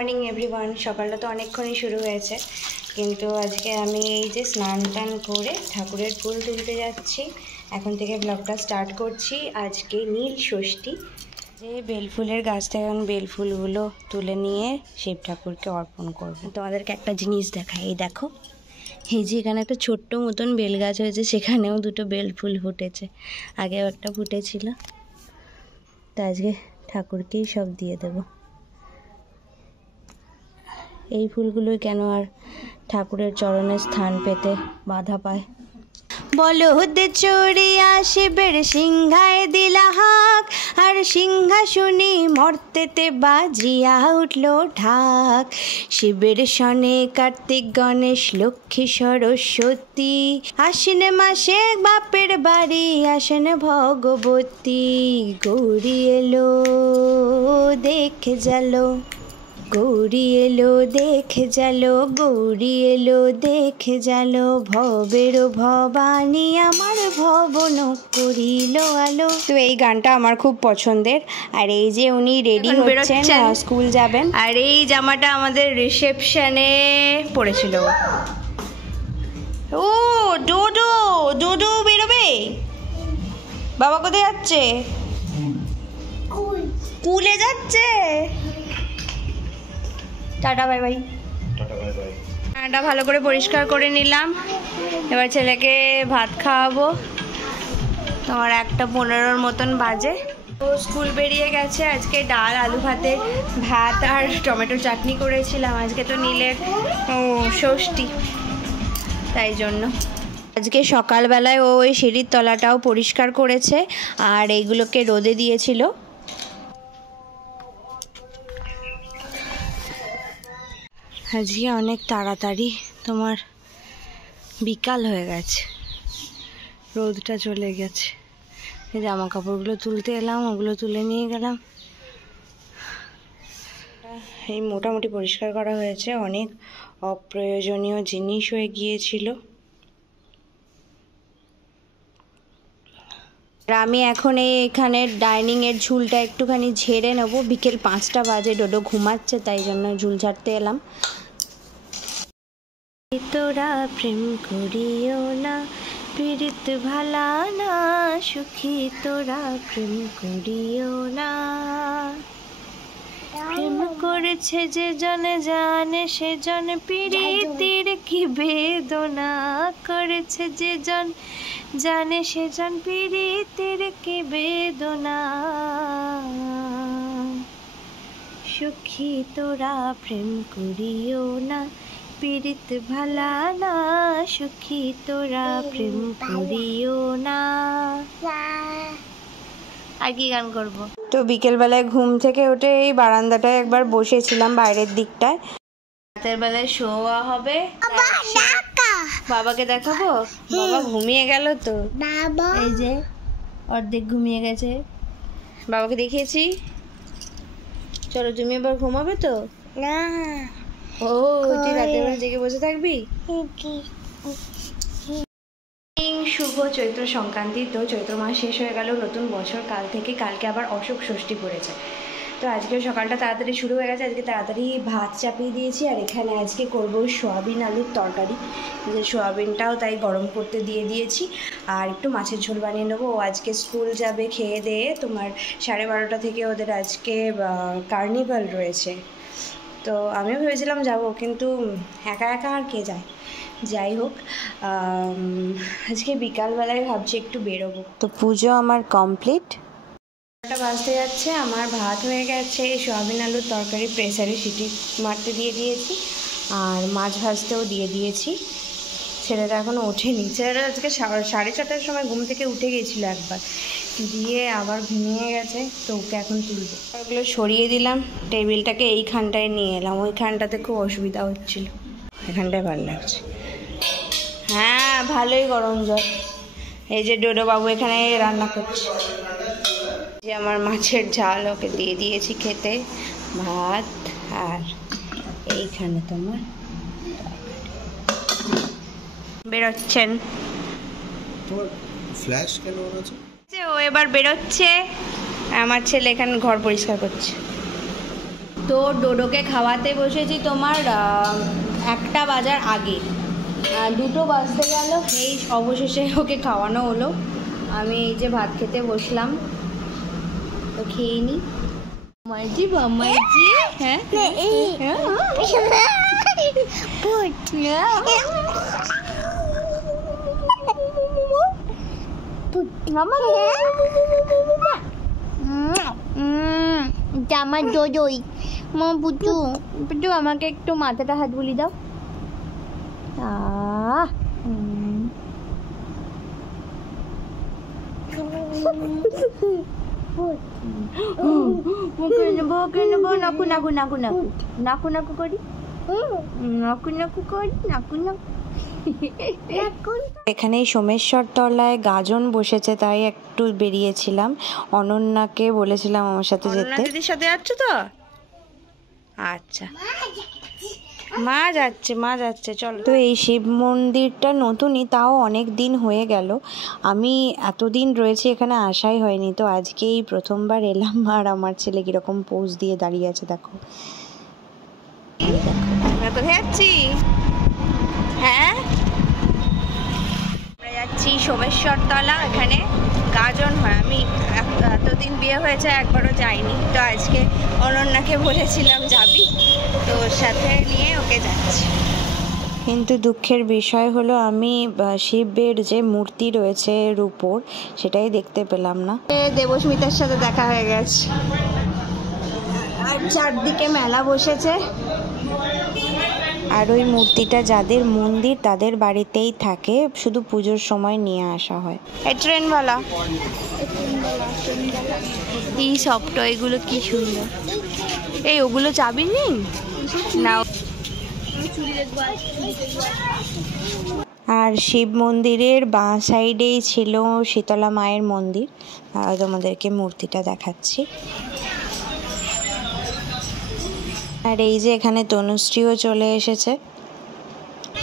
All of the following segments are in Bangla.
Morning everyone. সকালটা তো অনেকক্ষণই শুরু হয়েছে, কিন্তু আজকে আমি এই যে স্নান টান করে ঠাকুরের ফুল তুলতে যাচ্ছি। এখন থেকে ব্লগটা স্টার্ট করছি। আজকে নীল ষষ্ঠী, যে বেলফুলের গাছ থেকে এখন বেলফুলগুলো তুলে নিয়ে শিব ঠাকুরকে অর্পণ করবো। তোমাদেরকে একটা জিনিস দেখাই, এই দেখো, এই যে এখানে একটা ছোট্ট মতন বেল গাছ হয়েছে, সেখানেও দুটো বেলফুল ফুটেছে, আগেও একটা ফুটেছিল। তো আজকে ঠাকুরকেই সব দিয়ে দেবো। এই ফুলগুলোই কেন আর ঠাকুরের চরণে স্থান পেতে বাধা পায়। বলদ চড়িয়া শিবের সিংহায় দিলা হাক, আর সিংহাসনে মর্তেতে বাজিয়া উঠল ঢাক। শিবের সনে কার্তিক গণেশ লক্ষ্মী সরস্বতী, আশ্বিন মাসে বাপের বাড়ি আসেন ভগবতী। গৌরী এলো দেখে জালো, গৌরী এলো দেখে জালো, গৌরী এলো দেখে জালো। ভবের ভবানী আমার ভবন করিল আলো। তো এই গানটা আমার খুব পছন্দের। আর এই যে উনি রেডি হচ্ছেন, স্কুল যাবেন। আর এই জামাটা আমাদের রিসেপশনে পড়েছিল। ও ডোডো, ডোডো বেরোবে। বাবা কোথায় যাচ্ছে? স্কুলে যাচ্ছে। Tata bye bye. রান্নাটা ভালো করে পরিষ্কার করে নিলাম। এবার ছেলেকে ভাত খাওয়াবো। তোমার 1:15 মতন বাজে। ও স্কুল বেরিয়ে গেছে। আজকে ডাল আলু ভাতে ভাত আর টমেটো চাটনি করেছিলাম। আজকে তো নীলের ষষ্ঠী, তাই জন্য আজকে সকালবেলায় ও ওই সিঁড়ির তলাটাও পরিষ্কার করেছে, আর এইগুলোকে রোদে দিয়েছিল। আজকে অনেক তাড়াতাড়ি তোমার বিকাল হয়ে গেছে, রোদটা চলে গেছে। এই জামা কাপড়গুলো তুলতে এলাম, ওগুলো তুলে নিয়ে গেলাম। এই মোটামুটি পরিষ্কার করা হয়েছে। অনেক অপ্রয়োজনীয় জিনিস হয়ে গিয়েছিল। আমি এখন এখানে ডাইনিংয়ের ঝুলটা একটুখানি ঝেড়ে নেবো। বিকেল 5টা বাজে, ডোডো ঘুমাচ্ছে, তাই জন্য ঝুল ঝাড়তে এলাম। তোরা প্রেম করিও না, পীড়িত ভালা না, সুখী তোরা প্রেম করিও না। প্রেম করেছে যে জনে জানে, সে জন পীড়িতের কি বেদনা করেছে। যে জন জানে, সে জন পীড়িতের কি বেদনা। সুখী তোরা প্রেম করিও না, পীড়িত ভালা না, সুখী তোরা প্রেম করিও না। আর কি গান করবো? তো বিকেলবেলায় ঘুম থেকে উঠে এই বারান্দাটায় একবার বসেছিলাম, বাইরের দিকটায়। রাতের বেলায় শোয়া হবে, বাবাকে দেখাবো। বাবা ঘুমিয়ে গেল তো, এই যে অর্ধেক ঘুমিয়ে গেছে। বাবাকে দেখিয়েছি। চলো তুমি এবার ঘুমাবে তো? না। ও তুই রাতের বেলা জেগে বসে থাকবি? শুভ চৈত্র সংক্রান্তি। তো চৈত্র মাস শেষ হয়ে গেল, নতুন বছর কাল থেকে। কালকে আবার অশোক ষষ্ঠী পড়েছে। তো আজকে সকালটা তাড়াতাড়ি শুরু হয়ে গেছে। আজকে তাড়াতাড়ি ভাত চাপিয়ে দিয়েছি, আর এখানে আজকে করব সয়াবিন আলুর তরকারি। যে সয়াবিনটাও তাই গরম করতে দিয়ে দিয়েছি, আর একটু মাছের ঝোল বানিয়ে নেবো। ও আজকে স্কুল যাবে খেয়ে দিয়ে। তোমার 12:30 থেকে ওদের আজকে কার্নিভাল রয়েছে। তো আমিও ভেবেছিলাম যাব, কিন্তু একা একা আর কে যায়। যাই হোক, আজকে বিকালবেলায় ভাবছি একটু বেরোবো। তো পুজো আমার কমপ্লিট, বাজতে যাচ্ছে। আমার ভাত হয়ে গেছে, সয়াবিন আলুর তরকারি প্রেসারে সিটি মারতে দিয়ে দিয়েছি, আর মাছ ভাজতেও দিয়ে দিয়েছি। ছেলেটা এখনও ওঠেনি। ছেলেটা আজকে 6:30টার সময় ঘুম থেকে উঠে গিয়েছিলো একবার, দিয়ে আবার ঘুমিয়ে গেছে। তো ওকে এখন তুলবো। ওগুলো সরিয়ে দিলাম, টেবিলটাকে এইখানটায় নিয়ে এলাম। ওইখানটাতে খুব অসুবিধা হচ্ছিল, এখানটায় ভালো লাগছে। হ্যাঁ ভালোই গরম জল। এই যে ডোডো বাবু এখানে রান্না করছে। যে আমার মাছের ঝাল ওকে দিয়ে দিয়েছি খেতে, ভাত, আর এইখানে তোমার বেরোচ্ছেন। ফ্ল্যাশ কেন আছে? ও এবার বেরোচ্ছে। আমার ছেলে এখানে ঘর পরিষ্কার করছে। তো ডোডোকে খাওয়াতে বসেছি তোমার 1টা বাজার আগে, 2টো বাজতে গেল, এই অবশেষে ওকে খাওয়ানো হলো। আমি এই যে ভাত খেতে বসলাম, তো খেয়ে নি। মামাজি মামাজি, হ্যাঁ আমার দোদই মা বুটু একটু আমাকে একটু মাথাটা হাত বুলিয়ে দাও। নাকু নাকু নাকু নাকু নাকু নাকু করি, নাকু নাকু করি, নাকু নাকু। এখানে সোমেশ্বর তলায় গাজন বসেছে, তাই একটু বেরিয়েছিলাম। অনন্যাকে বলেছিলাম আমার সাথে যেতে। দিদির সাথে যাচ্ছ তো? আচ্ছা, মা যাচ্ছে চলো। তো এই শিব মন্দিরটা নতুনই, তাও অনেক দিন হয়ে গেল। আমি এতদিন রয়েছি এখানে আসাই হয়নি, তো আজকেই প্রথমবার এলাম। আর আমার ছেলে কিরকম পোজ দিয়ে দাঁড়িয়ে আছে দেখো। তো যাচ্ছি, হ্যাঁ আমরা যাচ্ছি সোমেশ্বর তলা, এখানে গাজন হয়। আমি এতদিন বিয়ে হয়েছে একবারও যাইনি, তো আজকে অনন্যাকে বলেছিলাম যাবি, তো ওর সাথে নিয়ে ওকে যাচ্ছি। কিন্তু দুঃখের বিষয় হলো আমি শিবের যে মূর্তি রয়েছে রূপোর, সেটাই দেখতে পেলাম না। দেবস্মিতার সাথে দেখা হয়ে গেছে, আর চারদিকে মেলা বসেছে। আর ওই মূর্তিটা যাদের মন্দির তাদের বাড়িতেই থাকে, শুধু পুজোর সময় নিয়ে আসা হয়। এই ট্রেনওয়ালা, এই সবটা, এগুলো কি সুন্দর। এই ওগুলো চাবি নেই না। আর শিব মন্দিরের বাঁ সাইডেই ছিল শীতলা মায়ের মন্দির, তোমাদেরকে মূর্তিটা দেখাচ্ছি। আর এই যে এখানে তনুশ্রীও চলে এসেছে।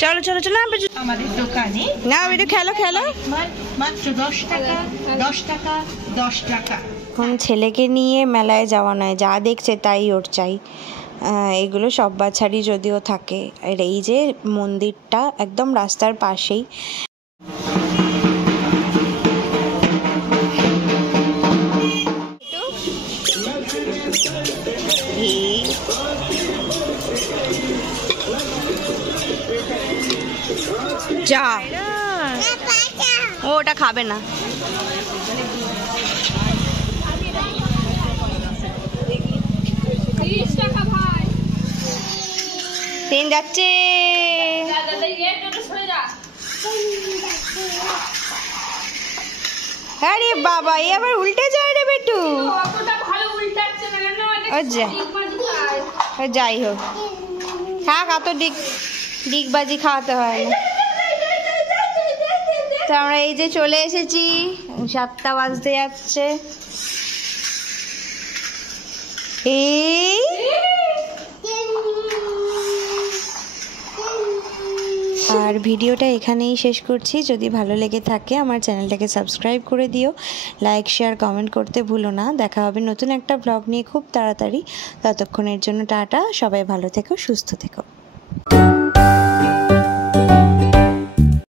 চলো চলো চলো আমাদের দোকানে না, একটু খেলো খেলো। মাত্র 10 টাকা 10 টাকা 10 টাকা। এখন ছেলেকে নিয়ে মেলায় যাওয়া নয়, যা দেখছে তাই ওর চাই। এগুলো সব বাচ্চারই যদিও থাকে। আর এই যে মন্দিরটা একদম রাস্তার পাশেই। যা, ওটা খাবে না। ট্রেন যাচ্ছে। আরে বাবা, এ আবার উল্টে যায় রে বেটু। যাই হোক, থাক, অত ডিগবাজি খাওয়াতে হয় না। তো আমরা এই যে চলে এসেছি, 7টা বাজতে যাচ্ছে। আর ভিডিওটা এখানেই শেষ করছি। যদি ভালো লেগে থাকে আমার চ্যানেলটাকে সাবস্ক্রাইব করে দিও, লাইক শেয়ার কমেন্ট করতে ভুলো না। দেখা হবে নতুন একটা ব্লগ নিয়ে খুব তাড়াতাড়ি। ততক্ষণের জন্য টাটা, সবাই ভালো থেকো, সুস্থ থেকো।